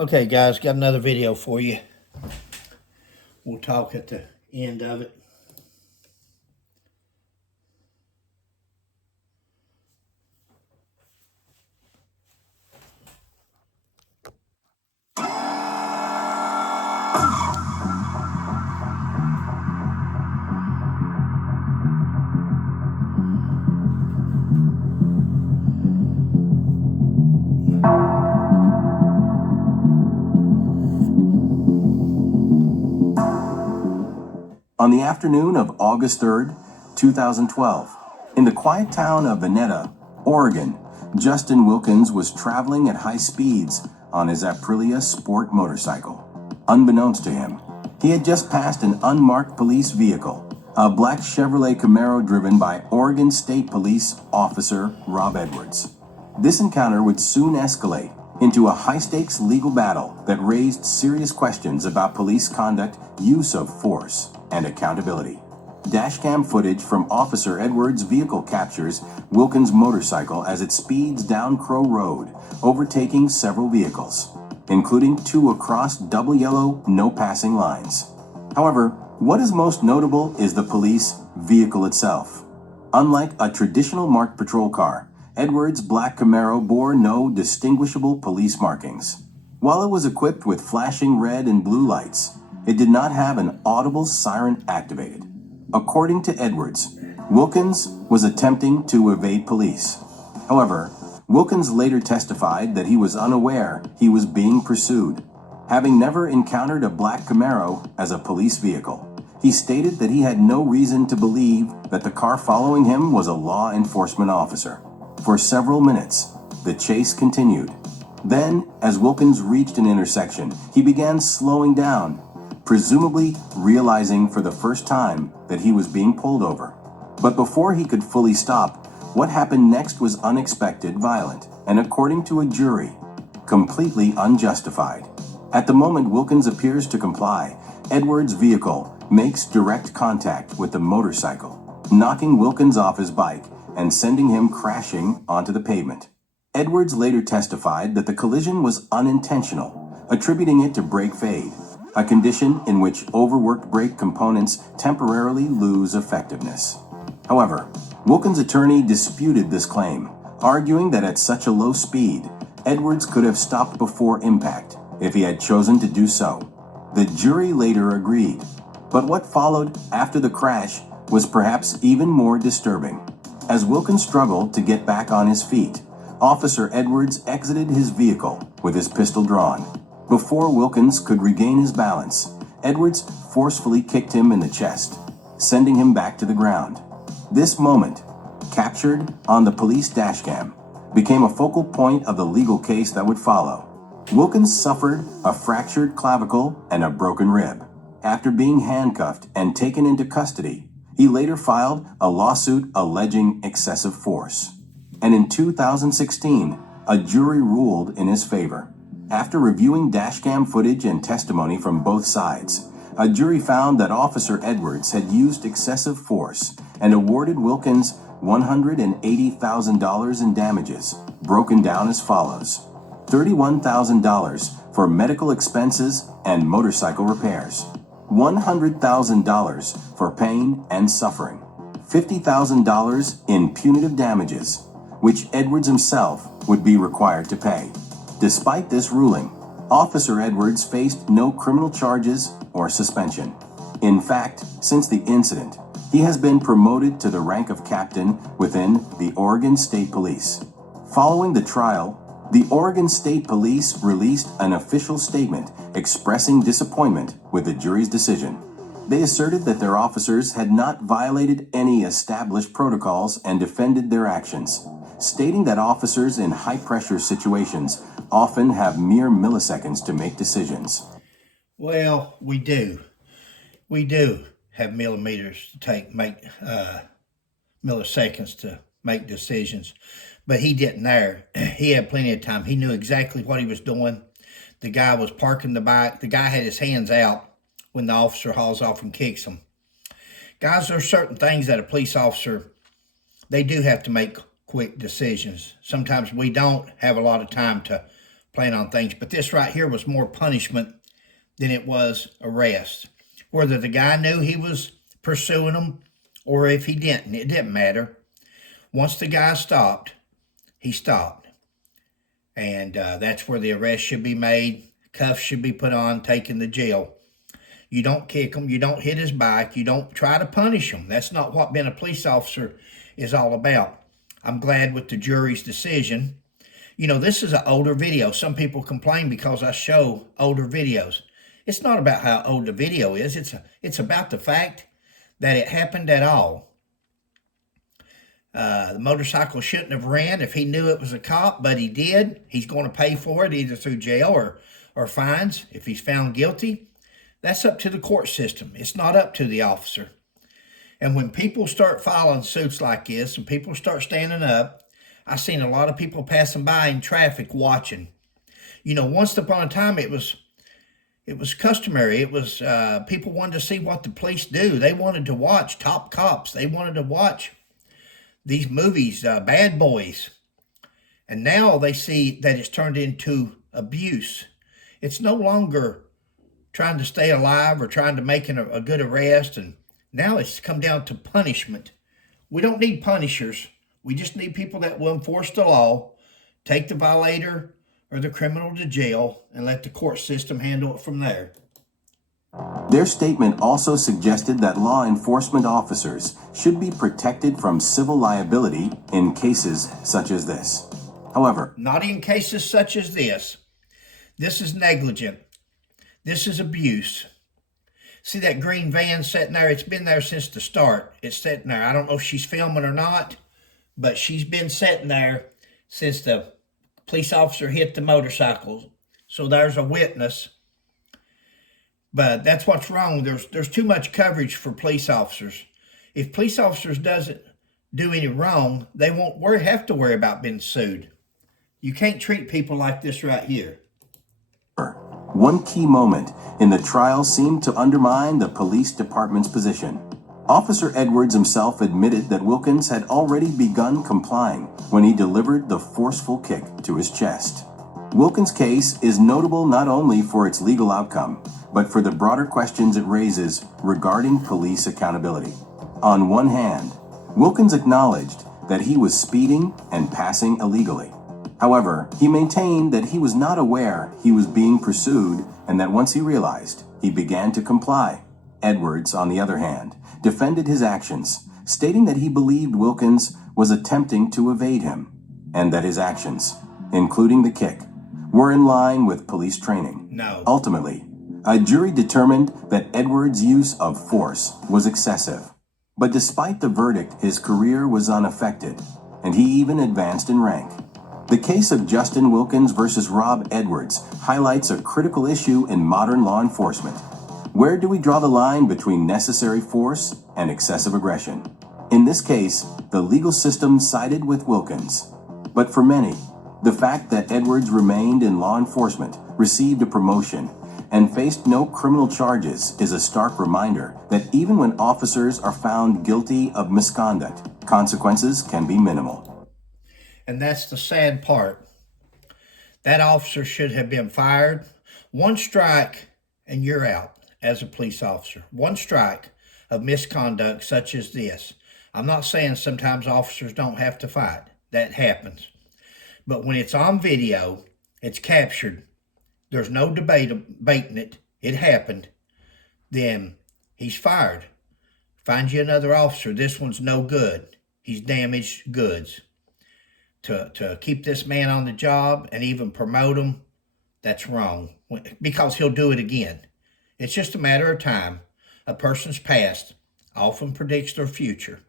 Okay, guys, got another video for you. We'll talk at the end of it. On the afternoon of August 3rd, 2012, in the quiet town of Veneta, Oregon, Justin Wilkins was traveling at high speeds on his Aprilia sport motorcycle. Unbeknownst to him, he had just passed an unmarked police vehicle, a black Chevrolet Camaro driven by Oregon State Police Officer Rob Edwards. This encounter would soon escalate into a high-stakes legal battle that raised serious questions about police conduct, use of force, and accountability. Dashcam footage from Officer Edwards' vehicle captures Wilkins' motorcycle as it speeds down Crow Road, overtaking several vehicles, including two across double yellow no passing lines. However, what is most notable is the police vehicle itself. Unlike a traditional marked patrol car, Edwards' black Camaro bore no distinguishable police markings. While it was equipped with flashing red and blue lights, it did not have an audible siren activated. According to Edwards, Wilkins was attempting to evade police. However, Wilkins later testified that he was unaware he was being pursued. Having never encountered a black Camaro as a police vehicle, he stated that he had no reason to believe that the car following him was a law enforcement officer. For several minutes, the chase continued. Then, as Wilkins reached an intersection, he began slowing down, presumably realizing for the first time that he was being pulled over. But before he could fully stop, what happened next was unexpected, violent, and according to a jury, completely unjustified. At the moment Wilkins appears to comply, Edwards' vehicle makes direct contact with the motorcycle, knocking Wilkins off his bike and sending him crashing onto the pavement. Edwards later testified that the collision was unintentional, attributing it to brake fade, a condition in which overworked brake components temporarily lose effectiveness. However, Wilkins' attorney disputed this claim, arguing that at such a low speed, Edwards could have stopped before impact if he had chosen to do so. The jury later agreed, but what followed after the crash was perhaps even more disturbing. As Wilkins struggled to get back on his feet, Officer Edwards exited his vehicle with his pistol drawn. Before Wilkins could regain his balance, Edwards forcefully kicked him in the chest, sending him back to the ground. This moment, captured on the police dashcam, became a focal point of the legal case that would follow. Wilkins suffered a fractured clavicle and a broken rib. After being handcuffed and taken into custody, he later filed a lawsuit alleging excessive force. And in 2016, a jury ruled in his favor. After reviewing dashcam footage and testimony from both sides, a jury found that Officer Edwards had used excessive force and awarded Wilkins $180,000 in damages, broken down as follows: $31,000 for medical expenses and motorcycle repairs, $100,000 for pain and suffering, $50,000 in punitive damages, which Edwards himself would be required to pay. Despite this ruling, Officer Edwards faced no criminal charges or suspension. In fact, since the incident, he has been promoted to the rank of captain within the Oregon State Police. Following the trial, the Oregon State Police released an official statement expressing disappointment with the jury's decision. They asserted that their officers had not violated any established protocols and defended their actions, stating that officers in high-pressure situations often have mere milliseconds to make decisions. Well, we do. We do have millimeters to make milliseconds to make decisions. But he didn't there. He had plenty of time. He knew exactly what he was doing. The guy was parking the bike. The guy had his hands out when the officer hauls off and kicks him. Guys, there are certain things that a police officer, they do have to make quick decisions. Sometimes we don't have a lot of time to plan on things. But this right here was more punishment than it was arrest. Whether the guy knew he was pursuing him or if he didn't, it didn't matter. Once the guy stopped, he stopped. And that's where the arrest should be made. Cuffs should be put on, taken to jail. You don't kick him. You don't hit his bike. You don't try to punish him. That's not what being a police officer is all about. I'm glad with the jury's decision. You know, this is an older video. Some people complain because I show older videos. It's not about how old the video is. It's about the fact that it happened at all. The motorcycle shouldn't have ran if he knew it was a cop, but he did. He's going to pay for it either through jail or fines if he's found guilty. That's up to the court system. It's not up to the officer. And when people start filing suits like this and people start standing up, I've seen a lot of people passing by in traffic watching. You know, once upon a time it was customary. It was people wanted to see what the police do. They wanted to watch Top Cops. They wanted to watch these movies, Bad Boys. And now they see that it's turned into abuse. It's no longer trying to stay alive or trying to make a good arrest. And now it's come down to punishment. We don't need punishers. We just need people that will enforce the law, take the violator or the criminal to jail, and let the court system handle it from there. Their statement also suggested that law enforcement officers should be protected from civil liability in cases such as this. However, not in cases such as this. This is negligent. This is abuse. See that green van sitting there? It's been there since the start. It's sitting there. I don't know if she's filming or not, but she's been sitting there since the police officer hit the motorcycle. So there's a witness. But that's what's wrong. There's too much coverage for police officers. If police officers doesn't do any wrong, they won't have to worry about being sued. You can't treat people like this right here. One key moment in the trial seemed to undermine the police department's position. Officer Edwards himself admitted that Wilkins had already begun complying when he delivered the forceful kick to his chest. Wilkins' case is notable not only for its legal outcome, but for the broader questions it raises regarding police accountability. On one hand, Wilkins acknowledged that he was speeding and passing illegally. However, he maintained that he was not aware he was being pursued and that once he realized, he began to comply. Edwards, on the other hand, defended his actions, stating that he believed Wilkins was attempting to evade him and that his actions, including the kick, were in line with police training. No. Ultimately, a jury determined that Edwards' use of force was excessive. But despite the verdict, his career was unaffected, and he even advanced in rank. The case of Justin Wilkins versus Rob Edwards highlights a critical issue in modern law enforcement. Where do we draw the line between necessary force and excessive aggression? In this case, the legal system sided with Wilkins. But for many, the fact that Edwards remained in law enforcement, received a promotion, and faced no criminal charges is a stark reminder that even when officers are found guilty of misconduct, consequences can be minimal. And that's the sad part. That officer should have been fired. One strike and you're out as a police officer. One strike of misconduct such as this. I'm not saying sometimes officers don't have to fight. That happens. But when it's on video, it's captured, there's no debating it, it happened, then he's fired. Find you another officer. This one's no good. He's damaged goods. To keep this man on the job and even promote him, that's wrong, because he'll do it again. It's just a matter of time. A person's past often predicts their future,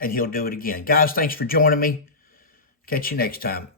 and he'll do it again. Guys, thanks for joining me. Catch you next time.